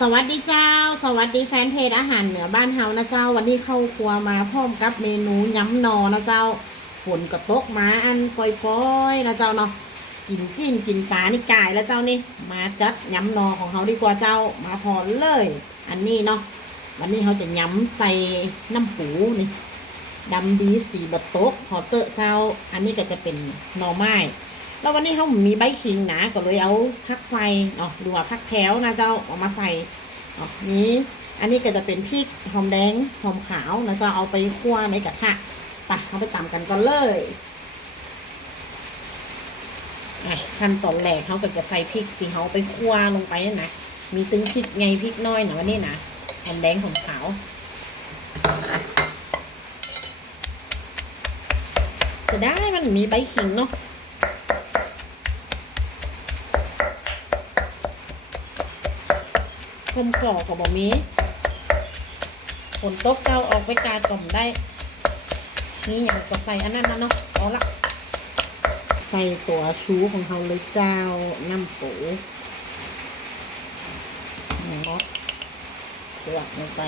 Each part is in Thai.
สวัสดีเจ้า สวัสดีแฟนเพจอาหารเหนือบ้านเฮานะเจ้า วันนี้เข้าครัวมาพร้อมกับเมนูย้ำนอนะเจ้าฝนกระตกมาอันปล่อยๆนะเจ้าเนาะกินจิ้นกินปลานี่กายแล้วเจ้านี่มาจัดย้ำนอของเขาดีกว่าเจ้ามาพอเลย อันนี้เนาะวันนี้เขาจะย้ำใส่น้ำปูนี่ดำดีสีบะโต๊กพอเตอะเจ้า อันนี้ก็จะเป็นหน่อไม้ แล้ววันนี้เขามีใบขิงนะก็เลยเอาพักไฟเนาะหรือว่าพักแถวนะเจ้าเอามาใส่เนาะนี้อันนี้ก็จะเป็นพริกหอมแดงหอมขาวนะเจ้าเอาไปคั่วในกระทะไปเอาไปตำกันก่อนเลยอะขั้นตอนแรกเขาก็จะใส่พริกที่เขาไปคั่วลงไปนั่นะมีตึงพริกไงพริกน้อยนะวันนี้นะหอมแดงหอมขาวจะได้มันมีใบขิงเนาะ คมก่อกับบะมีฝนตกเจ้าออกไปกาจ่อมได้ นี่อย่างก็ใส่อันนั้นนะเนาะเอาละใส่ตัวชูของเขาเลยเจ้าน้ำปูนึ่งรสเกลือลงไป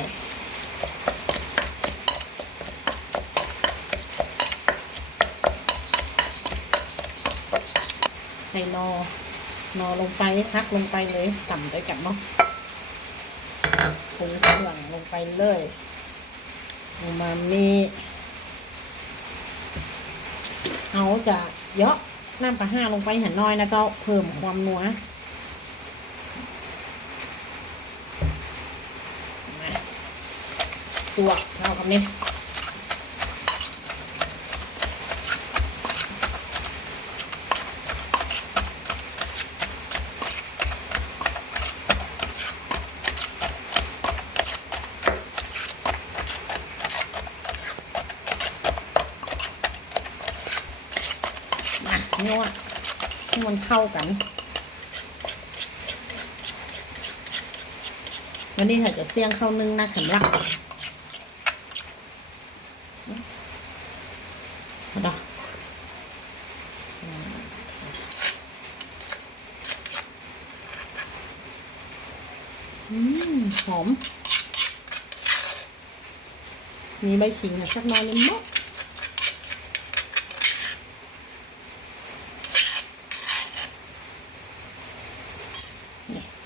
ใส่นอนอลงไปพักลงไปเลยต่ำไปกับเนาะ ปรุงเครื่องลงไปเลยอูมามิเอาจะเยอะน้ำปลาห้าลงไปหันน้อยนะเจ้าเพิ่มความนัวสวกเข้ากับนี้ นวดให้มันเข้ากันวันนี้ถ้าจะเสี่ยงเข้านึ่งนะขันลักเอาดอกอืมหอม มีใบขิงอะสักน้อยนึง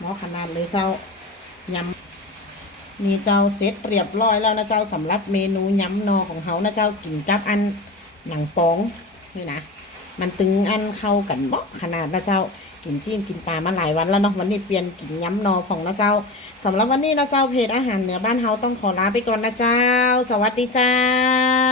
เนาะขนาดเลยเจ้ายำมีเจ้าเซตเรียบร้อยแล้วนะเจ้าสำหรับเมนูยำนอของเขานะเจ้ากินกับอันหนังปองนี่นะมันตึงอันเข้ากันเบ่ขนาดนะเจ้ากินจิ้มกินปลามาหลายวันแล้วเนาะวันนี้เปลี่ยนกินยำนอของนะเจ้าสำหรับวันนี้นะเจ้าเพจอาหารเหนือบ้านเฮาต้องขอลาไปก่อนนะเจ้า สวัสดีเจ้า